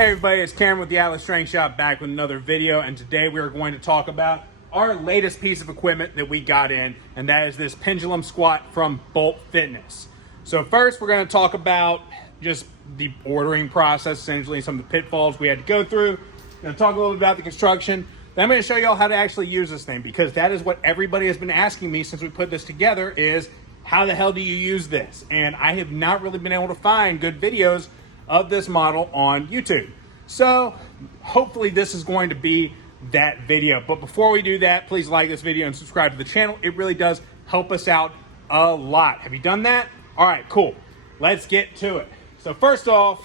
Hey everybody, it's Cameron with the Atlas Strength Shop back with another video, and today we are going to talk about our latest piece of equipment that we got in, and that is this pendulum squat from Bolt Fitness. So first we're going to talk about just the ordering process, essentially some of the pitfalls we had to go through. We're going to talk a little bit about the construction. Then I'm going to show you all how to actually use this thing, because that is what everybody has been asking me since we put this together is, how the hell do you use this? And I have not really been able to find good videos of this model on YouTube. So hopefully this is going to be that video. But before we do that, please like this video and subscribe to the channel. It really does help us out a lot. Have you done that? All right, cool. Let's get to it. So first off,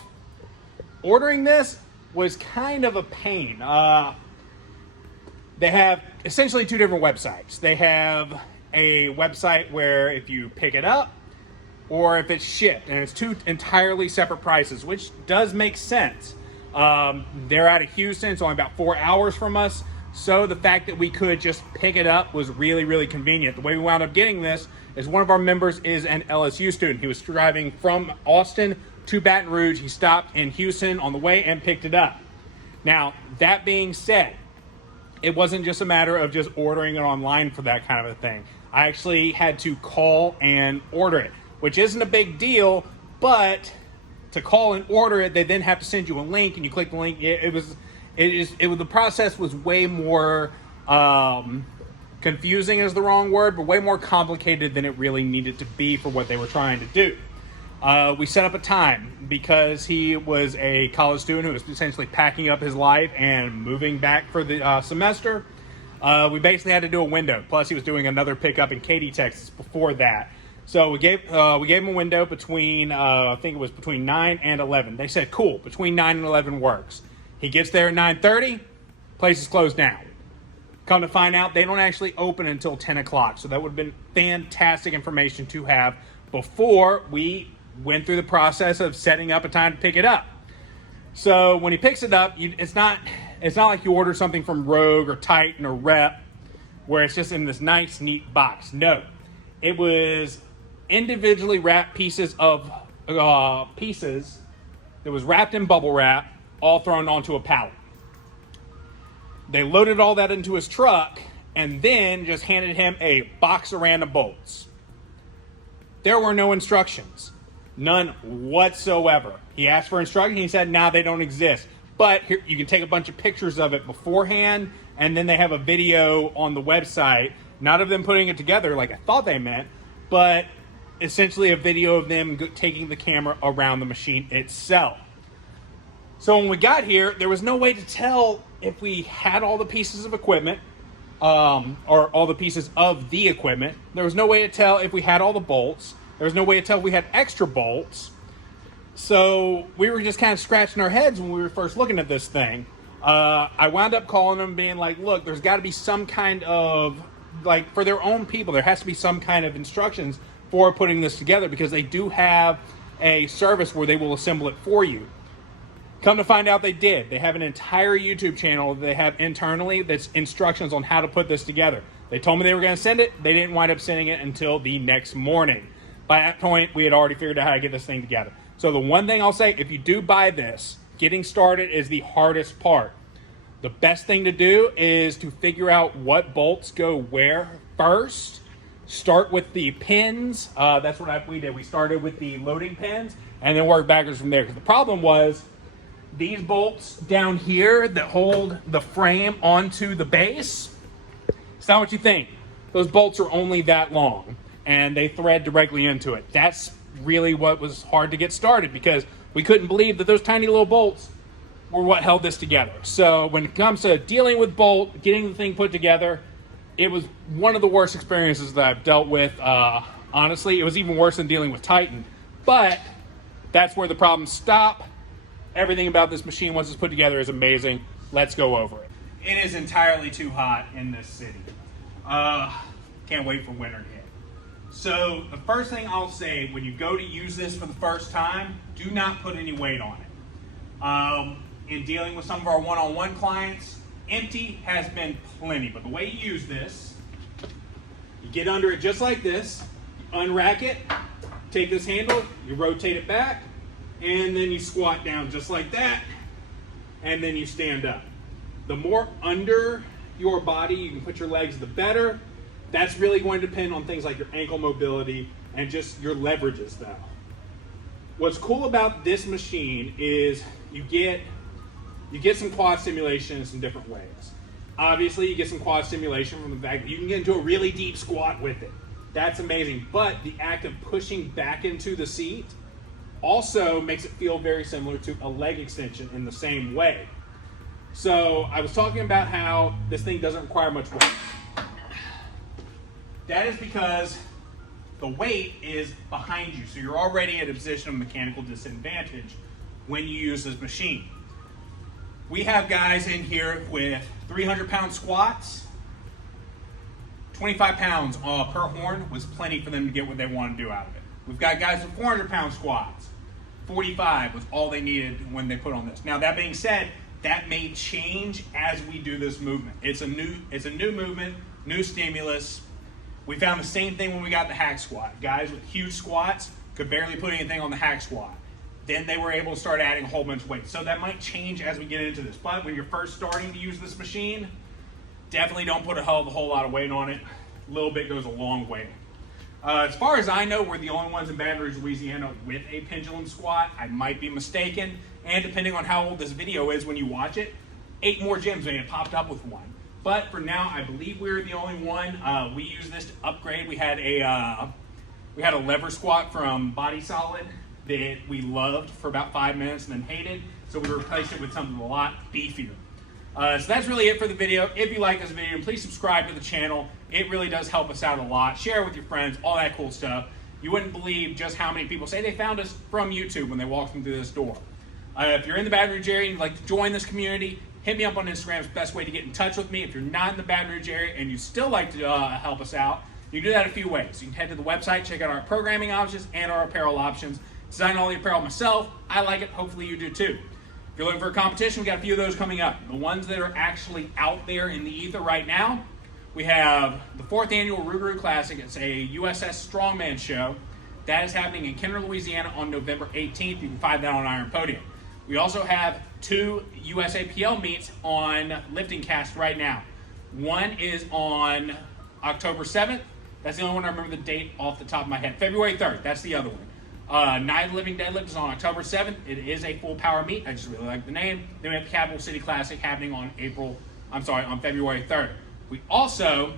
ordering this was kind of a pain. They have essentially two different websites. They have a website where if you pick it up, or if it's shipped, and it's two entirely separate prices, which does make sense. They're out of Houston, it's only about 4 hours from us, so the fact that we could just pick it up was really, really convenient. The way we wound up getting this is one of our members is an LSU student. He was driving from Austin to Baton Rouge. He stopped in Houston on the way and picked it up. Now, that being said, it wasn't just a matter of just ordering it online for that kind of a thing. I actually had to call and order it, which isn't a big deal, but to call and order it, they then have to send you a link, and you click the link. The process was way more confusing is the wrong word, but way more complicated than it really needed to be for what they were trying to do. We set up a time because he was a college student who was essentially packing up his life and moving back for the semester. We basically had to do a window. Plus, he was doing another pickup in Katy, Texas before that. So we gave him a window between, I think it was between 9 and 11. They said, cool, between 9 and 11 works. He gets there at 9:30, place is closed down. Come to find out, they don't actually open until 10 o'clock. So that would have been fantastic information to have before we went through the process of setting up a time to pick it up. So when he picks it up, it's not like you order something from Rogue or Titan or Rep, where it's just in this nice, neat box. No, it was individually wrapped pieces of pieces that was wrapped in bubble wrap, all thrown onto a pallet. They loaded all that into his truck and then just handed him a box of random bolts. There were no instructions, none whatsoever. He asked for instructions. He said, "Nah, they don't exist." But here, you can take a bunch of pictures of it beforehand, and then they have a video on the website, not of them putting it together like I thought they meant, but essentially a video of them taking the camera around the machine itself. So when we got here, there was no way to tell if we had all the pieces of equipment, or all the pieces of the equipment. There was no way to tell if we had all the bolts. There was no way to tell if we had extra bolts. So we were just kind of scratching our heads when we were first looking at this thing. I wound up calling them being like, look, there's got to be some kind of, like, for their own people, there has to be some kind of instructions for putting this together, because they do have a service where they will assemble it for you. Come to find out, they did. They have an entire YouTube channel they have internally that's instructions on how to put this together. They told me they were going to send it. They didn't wind up sending it until the next morning. By that point, we had already figured out how to get this thing together. So the one thing I'll say, if you do buy this, getting started is the hardest part. The best thing to do is to figure out what bolts go where first. Start with the pins. That's what we did. We started with the loading pins and then work backwards from there. Because the problem was these bolts down here that hold the frame onto the base, it's not what you think. Those bolts are only that long, and they thread directly into it. That's really what was hard to get started, because we couldn't believe that those tiny little bolts were what held this together. So when it comes to dealing with bolt, getting the thing put together, it was one of the worst experiences that I've dealt with. Honestly, it was even worse than dealing with Titan. But that's where the problems stop. Everything about this machine, once it's put together, is amazing. Let's go over it. It is entirely too hot in this city. Can't wait for winter to hit. So the first thing I'll say, when you go to use this for the first time, do not put any weight on it. In dealing with some of our one-on-one clients, empty has been plenty. But the way you use this, you get under it just like this, you unrack it, take this handle, you rotate it back, and then you squat down just like that, and then you stand up. The more under your body you can put your legs, the better. That's really going to depend on things like your ankle mobility and just your leverages though. What's cool about this machine is you get some quad stimulation in some different ways. Obviously, you get some quad stimulation from the fact that you can get into a really deep squat with it. That's amazing. But the act of pushing back into the seat also makes it feel very similar to a leg extension in the same way. So I was talking about how this thing doesn't require much weight. That is because the weight is behind you. So you're already at a position of mechanical disadvantage when you use this machine. We have guys in here with 300-pound squats. 25 pounds per horn was plenty for them to get what they want to do out of it. We've got guys with 400-pound squats. 45 was all they needed when they put on this. Now that being said, that may change as we do this movement. It's a new movement, new stimulus. We found the same thing when we got the hack squat. Guys with huge squats could barely put anything on the hack squat. Then they were able to start adding a whole bunch of weight. So that might change as we get into this. But when you're first starting to use this machine, definitely don't put a whole lot of weight on it. A little bit goes a long way. As far as I know, we're the only ones in Baton Rouge, Louisiana with a pendulum squat. I might be mistaken. And depending on how old this video is when you watch it, 8 more gyms may have popped up with one. But for now, I believe we're the only one. We use this to upgrade. We had a lever squat from Body Solid that we loved for about 5 minutes and then hated. So we replaced it with something a lot beefier. So that's really it for the video. If you like this video, please subscribe to the channel. It really does help us out a lot. Share it with your friends, all that cool stuff. You wouldn't believe just how many people say they found us from YouTube when they walked through this door. If you're in the Baton Rouge area and you'd like to join this community, hit me up on Instagram. It's the best way to get in touch with me. If you're not in the Baton Rouge area and you still like to help us out, you can do that a few ways. You can head to the website, check out our programming options and our apparel options. Design all the apparel myself. I like it. Hopefully you do too. If you're looking for a competition, we got a few of those coming up. The ones that are actually out there in the ether right now, we have the 4th annual Rougarou Classic. It's a USS Strongman show. That is happening in Kenner, Louisiana on November 18th. You can find that on Iron Podium. We also have 2 USAPL meets on Lifting Cast right now. One is on October 7th. That's the only one I remember the date off the top of my head. February 3rd, that's the other one. Night of the Living Deadlift is on October 7th. It is a full power meet. I just really like the name. Then we have the Capital City Classic happening on February 3rd. We also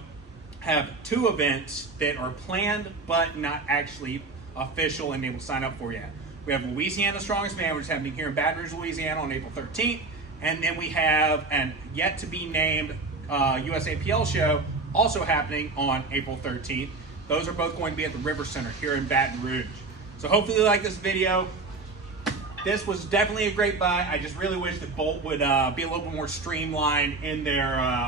have 2 events that are planned but not actually official and able to sign up for yet. We have Louisiana Strongest Man, which is happening here in Baton Rouge, Louisiana on April 13th. And then we have an yet to be named USAPL show also happening on April 13th. Those are both going to be at the River Center here in Baton Rouge. So hopefully you like this video. This was definitely a great buy. I just really wish that Bolt would be a little bit more streamlined in their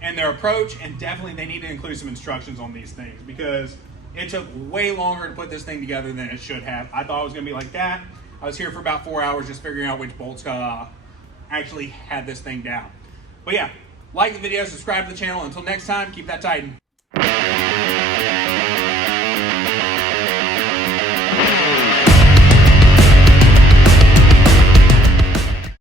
approach, and definitely they need to include some instructions on these things because it took way longer to put this thing together than it should have. I thought it was going to be like that. I was here for about 4 hours just figuring out which bolts actually had this thing down. But yeah, like the video, subscribe to the channel. Until next time, keep that Titan.